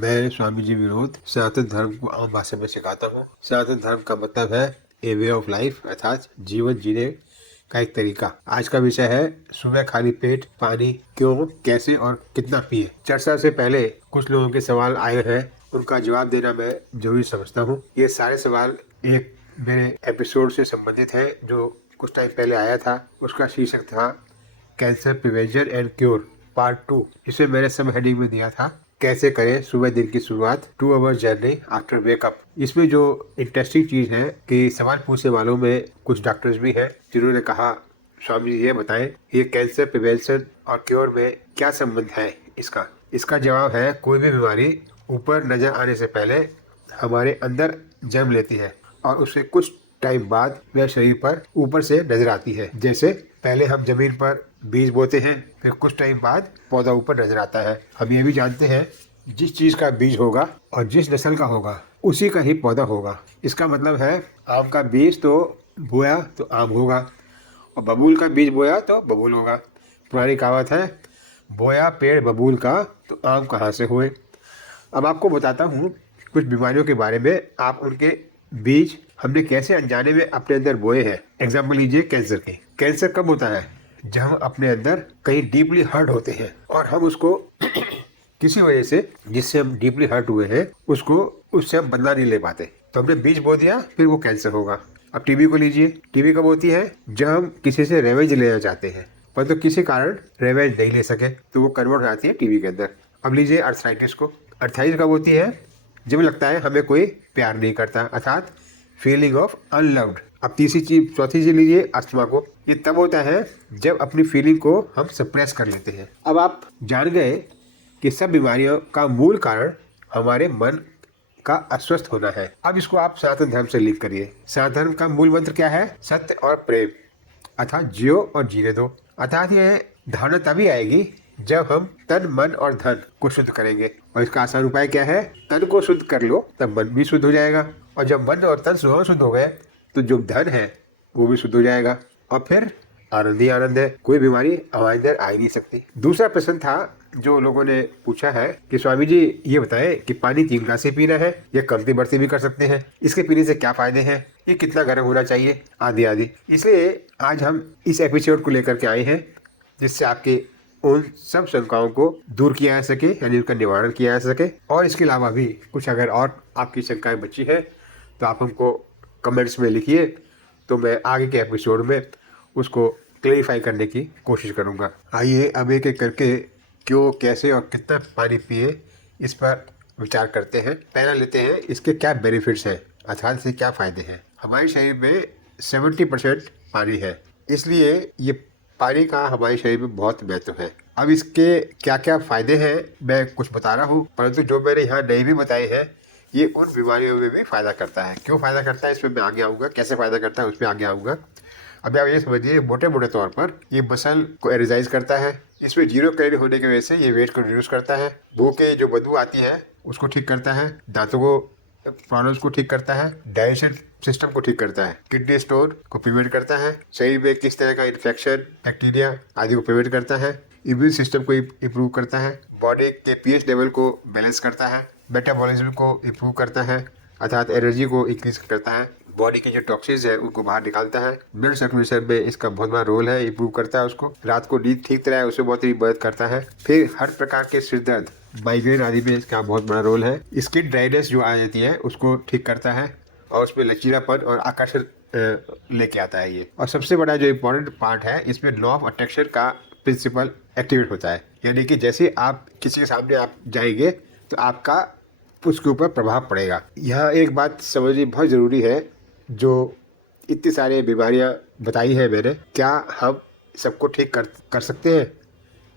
मैं स्वामी जी विनोद सनातन धर्म को आम भाषा में सिखाता हूँ। सनातन धर्म का मतलब है ए वे ऑफ लाइफ, अर्थात जीवन जीने का एक तरीका। आज का विषय है सुबह खाली पेट पानी क्यों, कैसे और कितना पिए। चर्चा से पहले कुछ लोगों के सवाल आए हैं, उनका जवाब देना मैं जरूरी समझता हूँ। ये सारे सवाल एक मेरे एपिसोड से संबंधित है जो कुछ टाइम पहले आया था। उसका शीर्षक था cancer prevention and cure part 2। इसे मैंने सब हेडिंग में दिया था, कैसे करें सुबह दिन की शुरुआत, 2 आवर जर्नी आफ्टर वेकअप। इसमें जो इंटरेस्टिंग चीज है कि सवाल पूछने वालों में कुछ डॉक्टर्स भी हैं जिन्होंने कहा स्वामी जी ये बताएं ये कैंसर प्रिवेंशन और क्योर में क्या संबंध है इसका। इसका जवाब है कोई भी बीमारी ऊपर नजर आने से पहले हमारे अंदर जन्म लेती है और उससे कुछ टाइम बाद वह शरीर पर ऊपर से नजर आती है। जैसे पहले हम जमीन पर बीज बोते हैं, फिर कुछ टाइम बाद पौधा ऊपर नजर आता है। हम ये भी जानते हैं जिस चीज का बीज होगा और जिस नस्ल का होगा उसी का ही पौधा होगा। इसका मतलब है आम का बीज तो बोया तो आम होगा और बबूल का बीज बोया तो बबूल होगा। पुरानी कहावत है बोया पेड़ बबूल का तो आम कहाँ से हुए। अब आपको बताता हूँ कुछ बीमारियों के बारे में, आप उनके बीज हमने कैसे अनजाने में अपने अंदर बोए हैं। एग्जाम्पल लीजिए कैंसर के। कैंसर कब होता है? जब हम अपने अंदर कहीं डीपली हर्ट होते हैं और हम उसको किसी वजह से जिससे हम डीपली हर्ट हुए हैं उससे हम बदला नहीं ले पाते, तो हमने बीज बो दिया, फिर वो कैंसर होगा। अब टीबी को लीजिए। टीबी कब होती है? जब हम किसी से रेवेंज लेना चाहते हैं पर तो किसी कारण रेवेंज नहीं ले सके तो वो कन्वर्ट हो जाती है टीबी के अंदर। अब लीजिए अर्थराइटिस को। अर्थराइटिस कब होती है? जब लगता है हमें कोई प्यार नहीं करता, अर्थात फीलिंग ऑफ अनलव्ड। अब चौथी चीज लीजिए अस्थमा को। ये तब होता है जब अपनी फीलिंग को हम सप्रेस कर लेते हैं। अब आप जान गए कि सब बीमारियों का मूल कारण हमारे मन का अस्वस्थ होना है। अब इसको आप सनातन धर्म से लिंक करिए। सनातन धर्म का मूल मंत्र क्या है? सत्य और प्रेम, अर्थात जियो और जीने दो। अर्थात ये धारणा तभी आएगी जब हम तन मन और धन को शुद्ध करेंगे। और इसका आसान उपाय क्या है? तन को शुद्ध कर लो तब मन भी शुद्ध हो जाएगा, और जब मन और तन दोनों शुद्ध हो गए तो जो धन है वो भी शुद्ध हो जाएगा और फिर आनंद ही आनंद है। कोई बीमारी हमारे अंदर आ ही नहीं सकती। दूसरा प्रश्न था जो लोगों ने पूछा है कि स्वामी जी ये बताएं कि पानी 3 गिलास ही पीना है या कमती बढ़ती भी कर सकते हैं, इसके पीने से क्या फायदे हैं, ये कितना गर्म होना चाहिए, आदि आदि। इसलिए आज हम इस एपिसोड को लेकर के आए हैं जिससे आपके उन सब शंकाओं को दूर किया जा सके, यानी उनका निवारण किया जा सके। और इसके अलावा भी कुछ अगर और आपकी शंकाएं बची है तो आप हमको कमेंट्स में लिखिए, तो मैं आगे के एपिसोड में उसको क्लेरिफाई करने की कोशिश करूंगा। आइए अब एक एक करके क्यों, कैसे और कितना पानी पिए इस पर विचार करते हैं। पहला लेते हैं इसके क्या बेनिफिट्स हैं, अर्थात से क्या फायदे हैं। हमारे शरीर में 70% पानी है, इसलिए ये पानी का हमारे शरीर में बहुत महत्व है। अब इसके क्या क्या फायदे हैं मैं कुछ बता रहा हूँ, परंतु जो मैंने यहाँ नहीं भी बताए हैं ये उन बीमारियों में भी फायदा करता है। क्यों फायदा करता है इसमें मैं आगे आऊँगा, कैसे फायदा करता है उसमें आगे आऊँगा। अभी आप ये समझिए मोटे मोटे तौर पर ये मसल को एनर्जाइज करता है। इसमें 0 कैलोरी होने की वजह से ये वेट को रिड्यूस करता है। मुंह के जो बदबू आती है उसको ठीक करता है। दांतों को प्रॉब्लम्स को ठीक करता है। डाइजेशन सिस्टम को ठीक करता है। किडनी स्टोन को प्रिवेंट करता है। शरीर में किस तरह का इन्फेक्शन, बैक्टीरिया आदि को प्रिवेंट करता है। इम्यून सिस्टम को इम्प्रूव करता है। बॉडी के पीएच लेवल को बैलेंस करता है। मेटाबॉलिज्म को इम्प्रूव करता है, अर्थात एनर्जी को इंक्रीज करता है। बॉडी के जो टॉक्सिन्स है उनको बाहर निकालता है। ब्लड सर्कुलेशन में इसका बहुत बड़ा रोल है, इम्प्रूव करता है उसको। रात को नींद ठीक तरह उसमें बहुत ही मदद करता है। फिर हर प्रकार के सिर दर्द, माइग्रेन आदि में इसका बहुत बड़ा रोल है। स्किन ड्राइनेस जो आ जाती है उसको ठीक करता है और उसमें लचीलापन और आकर्षण लेके आता है ये। और सबसे बड़ा जो इम्पोर्टेंट पार्ट है इसमें लॉ ऑफ अट्रैक्शन का प्रिंसिपल एक्टिवेट होता है, यानी कि जैसे आप किसी के सामने आप जाएंगे तो आपका उसके ऊपर प्रभाव पड़ेगा। यह एक बात समझनी बहुत ज़रूरी है, जो इतनी सारी बीमारियां बताई है मैंने, क्या हम सबको ठीक कर सकते हैं?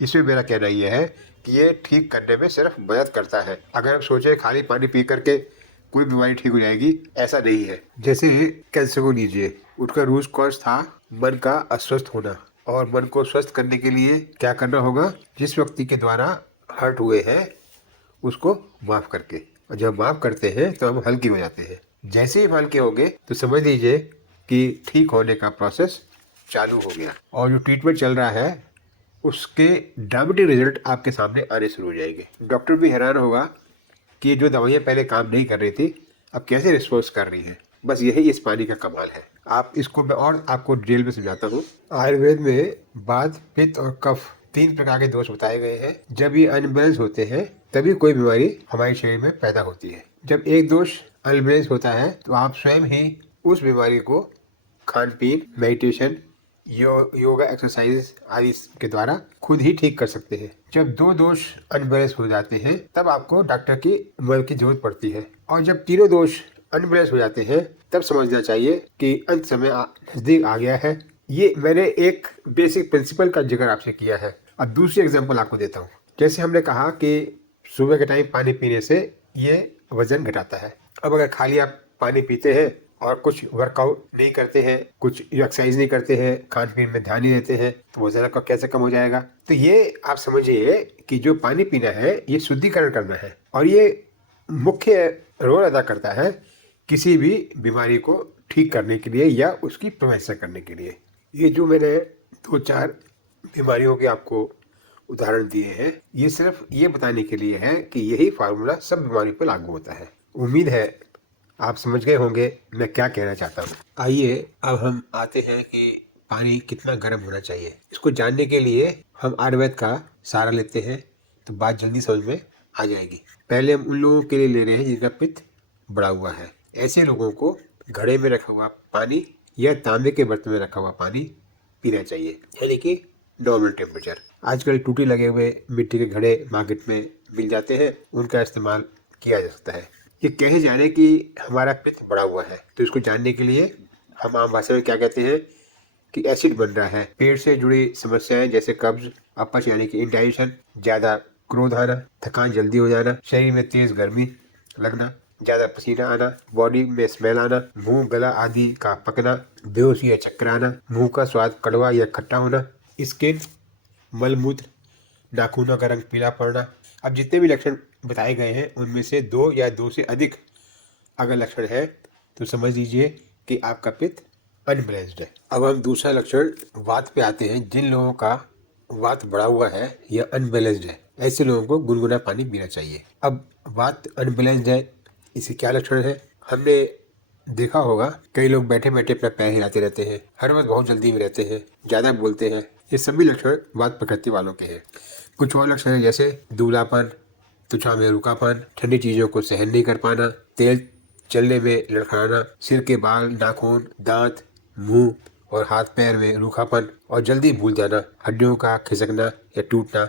इसमें मेरा कहना यह है कि ये ठीक करने में सिर्फ मदद करता है। अगर हम सोचें खाली पानी पी करके कोई बीमारी ठीक हो जाएगी, ऐसा नहीं है। जैसे कैंसर को लीजिए, उसका रूट कॉज था मन का अस्वस्थ होना, और मन को स्वस्थ करने के लिए क्या करना होगा? जिस व्यक्ति के द्वारा हर्ट हुए हैं उसको माफ करके, और जब माफ करते हैं तो हम हल्के हो जाते हैं। जैसे ही हम हल्के हो गए तो समझ लीजिए कि ठीक होने का प्रोसेस चालू हो गया, और जो ट्रीटमेंट चल रहा है उसके ड्रामेटिक रिजल्ट आपके सामने आने शुरू हो जाएंगे। डॉक्टर भी हैरान होगा कि जो दवाइयाँ पहले काम नहीं कर रही थी अब कैसे रिस्पॉन्स कर रही हैं। बस यही इस पानी का कमाल है। आप इसको मैं और आपको डिटेल में समझाता हूँ। आयुर्वेद में वात, पित्त और कफ 3 प्रकार के दोष बताए गए हैं। जब ये अनबैलेंस होते हैं तभी कोई बीमारी हमारे शरीर में पैदा होती है। जब एक दोष अनबैलेंस होता है तो आप स्वयं ही उस बीमारी को खान पीन, मेडिटेशन, योगा, एक्सरसाइज आदि के द्वारा खुद ही ठीक कर सकते हैं। जब 2 दोष अनबैलेंस हो जाते हैं तब आपको डॉक्टर की मदद की जरूरत पड़ती है। और जब तीनों दोष अनबैलेंस हो जाते हैं तब समझना चाहिए कि अंत समय नजदीक आ गया है। ये मैंने एक बेसिक प्रिंसिपल का जिक्र आपसे किया है। अब दूसरी एग्जांपल आपको देता हूँ। जैसे हमने कहा कि सुबह के टाइम पानी पीने से ये वजन घटाता है। अब अगर खाली आप पानी पीते हैं और कुछ वर्कआउट नहीं करते हैं, कुछ एक्सरसाइज नहीं करते हैं, खान पीन में ध्यान नहीं देते हैं तो वजन आपका कैसे कम हो जाएगा। तो ये आप समझिए कि जो पानी पीना है ये शुद्धिकरण करना है और ये मुख्य रोल अदा करता है किसी भी बीमारी को ठीक करने के लिए या उसकी प्रिवेंशन करने के लिए। ये जो मैंने 2-4 बीमारियों के आपको उदाहरण दिए हैं ये सिर्फ ये बताने के लिए है कि यही फार्मूला सब बीमारियों पर लागू होता है। उम्मीद है आप समझ गए होंगे मैं क्या कहना चाहता हूँ। आइए अब हम आते हैं कि पानी कितना गर्म होना चाहिए। इसको जानने के लिए हम आयुर्वेद का सहारा लेते हैं तो बात जल्दी समझ में आ जाएगी। पहले हम उन लोगों के लिए ले रहे हैं जिनका पित्त बढ़ा हुआ है। ऐसे लोगों को घड़े में रखा हुआ पानी या तांबे के बर्तन में रखा हुआ पानी पीना चाहिए, यानी कि नॉर्मल टेम्परेचर। आजकल टूटी लगे हुए मिट्टी के घड़े मार्केट में मिल जाते हैं, उनका इस्तेमाल किया जा सकता है। ये कहे जा रहे कि हमारा पित्त बढ़ा हुआ है तो इसको जानने के लिए हम आम भाषा में क्या कहते हैं कि एसिड बन रहा है। पेट से जुड़ी समस्याएं जैसे कब्ज, अपच यानी कि इंडाइजेशन, ज्यादा क्रोध आना, थकान जल्दी हो जाना, शरीर में तेज गर्मी लगना, ज्यादा पसीना आना, बॉडी में स्मेल आना, मुंह गला आदि का पकना, बेहोशी या चक्कर आना, मुंह का स्वाद कड़वा या खट्टा होना, स्किन, मलमूत्र, नाखूनों का रंग पीला पड़ना। अब जितने भी लक्षण बताए गए हैं उनमें से 2 या 2 से अधिक अगर लक्षण है तो समझ लीजिए कि आपका पित्त अनबैलेंस्ड है। अब हम दूसरा लक्षण वात पे आते हैं। जिन लोगों का वात बढ़ा हुआ है या अनबैलेंस्ड है ऐसे लोगों को गुनगुना पानी पीना चाहिए। अब वात अनबैलेंस्ड है, इसके क्या लक्षण है? हमने देखा होगा कई लोग बैठे बैठे अपना पैर हिलाते रहते हैं, हर वक्त बहुत जल्दी में रहते हैं, ज्यादा बोलते हैं। ये सभी लक्षण वात प्रकृति वालों के हैं। कुछ और लक्षण है जैसे दूबलापन, त्वचा में रूखापन, ठंडी चीजों को सहन नहीं कर पाना, तेल चलने में लड़खड़ाना, सिर के बाल, नाखून, दांत, मुंह और हाथ पैर में रूखापन और जल्दी भूल जाना, हड्डियों का खिसकना या टूटना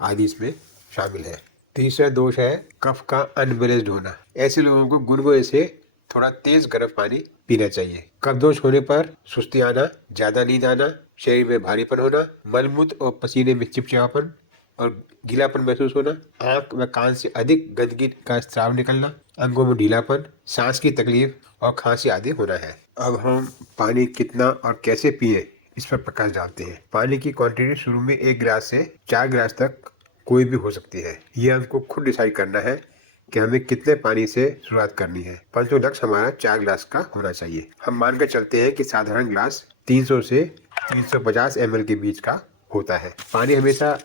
आदि इसमें शामिल है। तीसरा दोष है कफ का अनबैलेंस्ड होना। ऐसे लोगों को गुनगुने से थोड़ा तेज गर्म पानी पीना चाहिए। कफ दोष होने पर सुस्ती आना, ज्यादा नींद आना, शरीर में भारीपन होना, मलमूत्र और पसीने में चिपचिपापन और गीलापन महसूस होना, आंख व कान से अधिक गंदगी का स्राव निकलना, अंगों में ढीलापन, सांस की तकलीफ और खांसी आदि होना है। अब हम पानी कितना और कैसे पिए इस पर प्रकाश डालते हैं। पानी की क्वांटिटी शुरू में 1 गिलास से 4 गिलास तक कोई भी हो सकती है। यह हमको खुद डिसाइड करना है कि हमें कितने पानी से शुरुआत करनी है, परंतु लक्ष्य हमारा 4 गिलास का होना चाहिए। हम मानकर चलते हैं कि साधारण गिलास 300 से 350 ml के बीच का होता है। पानी हमेशा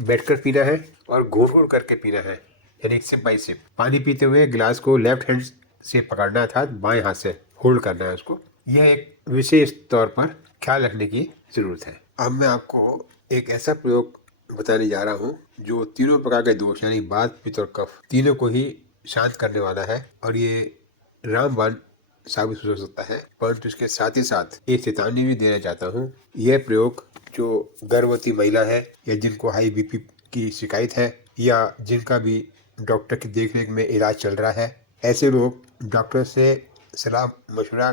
बैठकर पीना है और घूर घूर करके पीना है, यानी सिप बाई सिप। पानी पीते हुए गिलास को लेफ्ट हैंड से पकड़ना अर्थात बाएं हाथ से होल्ड करना है उसको। यह एक विशेष तौर पर ख्याल रखने की जरूरत है। अब मैं आपको एक ऐसा प्रयोग बताने जा रहा हूँ जो तीनों प्रकार के दोष यानी वात, पित्त और कफ तीनों को ही शांत करने वाला है और ये रामबाण साबित हो सकता है। परंतु इसके साथ ही साथ एक चेतावनी भी देना चाहता हूँ। यह प्रयोग जो गर्भवती महिला है या जिनको हाई बीपी की शिकायत है या जिनका भी डॉक्टर की देखरेख में इलाज चल रहा है, ऐसे लोग डॉक्टर से सलाह मशवरा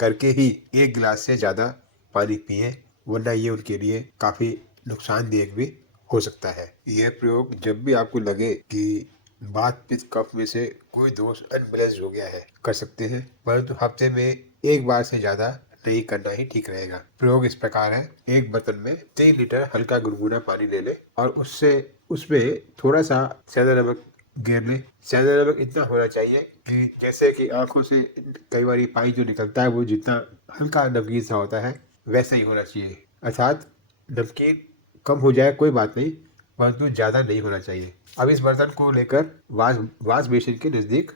करके ही 1 गिलास से ज़्यादा पानी पिए, वरना ये उनके लिए काफ़ी नुकसानदेह भी हो सकता है। यह प्रयोग जब भी आपको लगे कि वात, पित्त, कफ में से कोई दोष अनबैलेंस हो गया है कर सकते हैं, परंतु हफ्ते में 1 बार से ज्यादा नहीं करना ही ठीक रहेगा। प्रयोग इस प्रकार है। एक बर्तन में 3 लीटर हल्का गुनगुना पानी ले ले और उसमें थोड़ा सा सेंधा नमक गिर ले। सेंधा नमक इतना होना चाहिए कि जैसे कि आंखों से कई बार पानी जो निकलता है वो जितना हल्का नमकीन सा होता है वैसा ही होना चाहिए, अर्थात नमकीन कम हो जाए कोई बात नहीं, परंतु ज़्यादा नहीं होना चाहिए। अब इस बर्तन को लेकर वाश वाश बेसिन के नज़दीक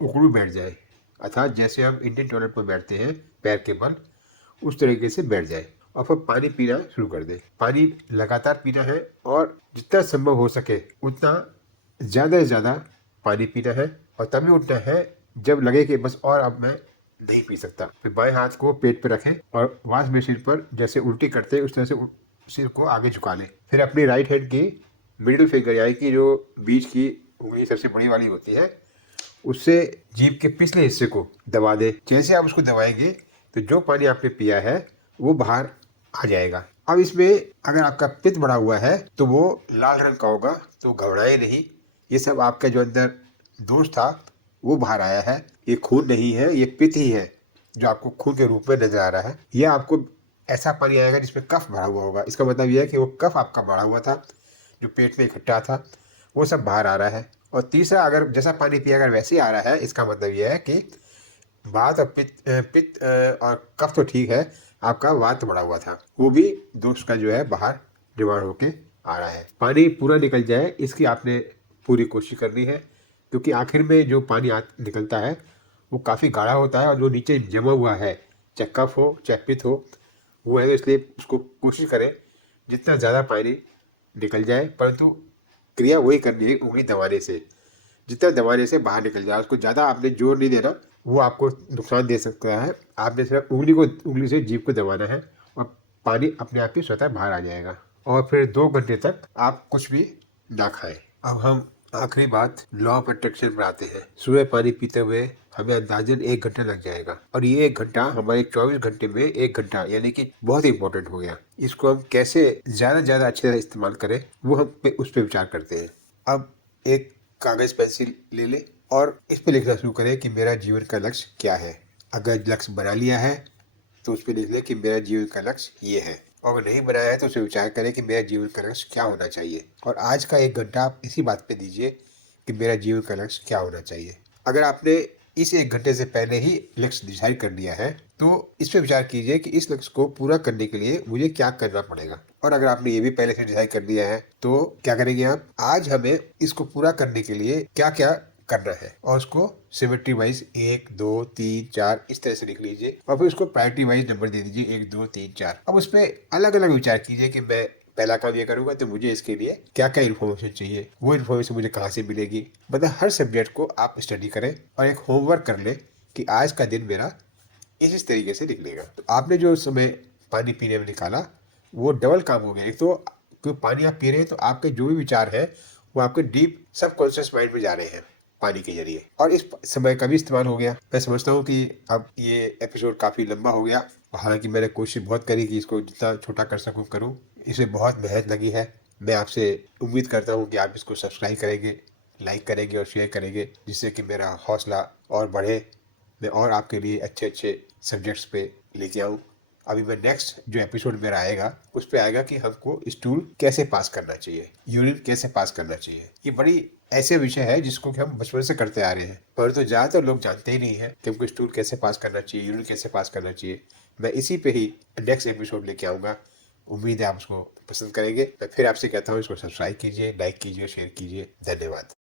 उकड़ू बैठ जाए, अर्थात जैसे हम इंडियन टॉयलेट पर बैठते हैं पैर के बल, उस तरीके से बैठ जाए और फिर पानी पीना शुरू कर दे। पानी लगातार पीना है और जितना संभव हो सके उतना ज़्यादा से ज़्यादा पानी पीना है और तभी उठना है जब लगे कि बस और अब मैं नहीं पी सकता। फिर बाएं हाथ को पेट पर रखें और वॉश बेसिन पर जैसे उल्टी करते हैं उस तरह से सिर को आगे झुका लें। फिर अपनी राइट हैंड की मिडिल फिंगर यानी कि जो बीच की उंगली सबसे बड़ी वाली होती है उससे जीभ के पिछले हिस्से को दबा दें। जैसे आप उसको दबाएंगे तो जो पानी आपने पिया है वो बाहर आ जाएगा। अब इसमें अगर आपका पित्त बढ़ा हुआ है तो वो लाल रंग का होगा, तो घबराए नहीं। ये सब आपका जो अंदर दोष था वो बाहर आया है। ये खून नहीं है, ये पित्त ही है जो आपको खून के रूप में नजर आ रहा है। यह आपको ऐसा पानी आएगा जिसमें कफ भरा हुआ होगा। इसका मतलब यह है कि वो कफ आपका भरा हुआ था जो पेट में इकट्ठा था वो सब बाहर आ रहा है। और तीसरा, अगर जैसा पानी पिया अगर वैसे ही आ रहा है, इसका मतलब यह है कि वात और पित्त और कफ तो ठीक है, आपका वात बढ़ा हुआ था, वो भी दोष का जो है बाहर निर्माण होके आ रहा है। पानी पूरा निकल जाए इसकी आपने पूरी कोशिश करनी है, क्योंकि आखिर में जो पानी निकलता है वो काफ़ी गाढ़ा होता है और जो नीचे जमा हुआ है, चाहे कफ हो चाहे पित्त हो, वो है। तो इसलिए उसको कोशिश करें जितना ज़्यादा पानी निकल जाए, परंतु क्रिया वही करनी है उंगली दबाने से। जितना दबाने से बाहर निकल जाए, उसको ज़्यादा आपने जोर नहीं देना, वो आपको नुकसान दे सकता है। आपने सिर्फ उंगली से जीभ को दबाना है और पानी अपने आप ही स्वतः बाहर आ जाएगा। और फिर 2 घंटे तक आप कुछ भी ना खाएं। अब हम आखिरी बात लॉ ऑफ अट्रैक्शन पर आते हैं। सुबह पानी पीते हुए हमें अंदाजन 1 घंटा लग जाएगा और ये 1 घंटा हमारे 24 घंटे में 1 घंटा यानी कि बहुत इंपॉर्टेंट हो गया। इसको हम कैसे ज़्यादा से ज़्यादा अच्छी तरह इस्तेमाल करें वो हम उस पर विचार करते हैं। अब एक कागज पेंसिल ले ले और इस पे लिखना शुरू करें कि मेरा जीवन का लक्ष्य क्या है। अगर लक्ष्य बना लिया है तो उस पर लिख ले कि मेरा जीवन का लक्ष्य ये है, और अगर नहीं बनाया है तो उसे विचार करें कि मेरा जीवन का लक्ष्य क्या होना चाहिए। और आज का 1 घंटा आप इसी बात पे दीजिए कि मेरा जीवन का लक्ष्य क्या होना चाहिए। अगर आपने इस 1 घंटे से पहले ही लक्ष्य डिसाइड कर लिया है तो इस पे विचार कीजिए कि इस लक्ष्य को पूरा करने के लिए मुझे क्या करना पड़ेगा। और अगर आपने ये भी पहले से डिसाइड कर लिया है तो क्या करेंगे आप, आज हमें इसको पूरा करने के लिए क्या क्या करना है, और उसको सिमेट्री वाइज 1 2 3 4 इस तरह से लिख लीजिए और फिर उसको प्रायोरिटी वाइज नंबर दे दीजिए 1 2 3 4। अब उस पर अलग अलग विचार कीजिए कि मैं पहला काम ये करूंगा तो मुझे इसके लिए क्या क्या इन्फॉर्मेशन चाहिए, वो इन्फॉर्मेशन मुझे कहाँ से मिलेगी। मतलब हर सब्जेक्ट को आप स्टडी करें और एक होमवर्क कर लें कि आज का दिन मेरा इस तरीके से निकलेगा। तो आपने जो समय पानी पीने में निकाला वो डबल काम हो गया। एक तो क्योंकि पानी आप पी रहे हैं तो आपके जो भी विचार है वो आपके डीप सबकॉन्शियस माइंड में जा रहे हैं पानी के जरिए, और इस समय का भी इस्तेमाल हो गया। मैं समझता हूँ कि अब ये एपिसोड काफ़ी लंबा हो गया, हालांकि मैंने कोशिश बहुत करी कि इसको जितना छोटा कर सकूँ करूँ। इसे बहुत मेहनत लगी है। मैं आपसे उम्मीद करता हूँ कि आप इसको सब्सक्राइब करेंगे, लाइक करेंगे और शेयर करेंगे, जिससे कि मेरा हौसला और बढ़े, मैं और आपके लिए अच्छे अच्छे सब्जेक्ट्स पे लेके आऊँ। अभी मैं नेक्स्ट जो एपिसोड मेरा आएगा उस पे आएगा कि हमको स्टूल कैसे पास करना चाहिए, यूरिन कैसे पास करना चाहिए। ये बड़ी ऐसे विषय है जिसको कि हम बचपन से करते आ रहे हैं, परंतु ज़्यादातर लोग जानते ही नहीं है कि हमको स्टूल कैसे पास करना चाहिए, यूरिन कैसे पास करना चाहिए। मैं इसी पे ही नेक्स्ट एपिसोड लेके आऊँगा। उम्मीद है आप उसको पसंद करेंगे। मैं फिर आपसे कहता हूँ इसको सब्सक्राइब कीजिए, लाइक कीजिए, शेयर कीजिए। धन्यवाद।